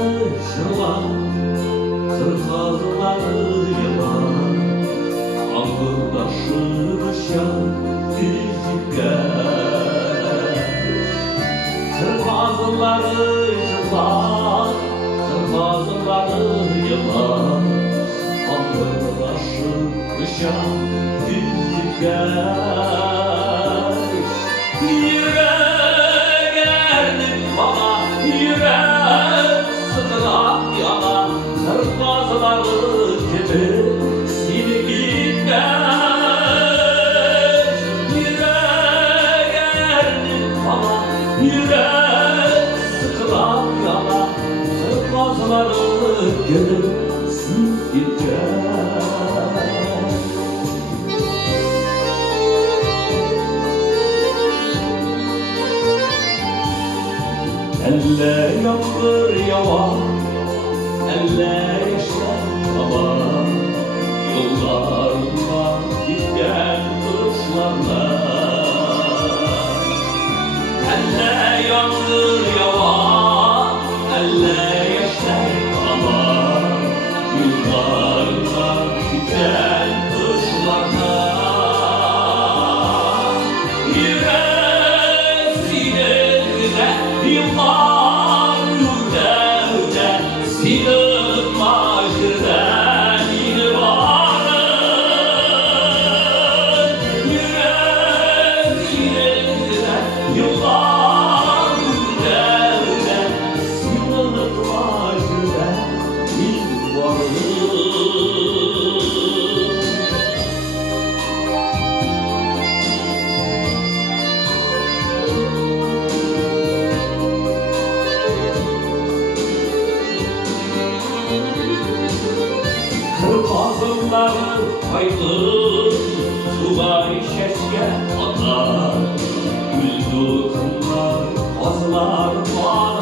Şırlan, kırkazları yalan, angırdaşı kışan yüzükler. Kırkazları şırlan, kırkazları yalan, angırdaşı kışan yüzükler. Yürek erdim bana, yürek sıkılan yana, kırkazları gibi seni gitmez. Yürek erdim bana, yürek sıkılan yana, kırkazları gibi seni gitmez. Elle yağmur yavar, elle yaşlar kavar, yollarına gitken kışlarla. Elle yağmur yavar, elle yaşlar kavar, yollarına gitken kışlarla. Yıllar yürüde seni unutmazdan yine varır. Yüreğine yıllar yürüde seni unutmazdan yine varır. Kırkazları kaydır, subay şeşke atar, güldü kızlar, kazlar bana.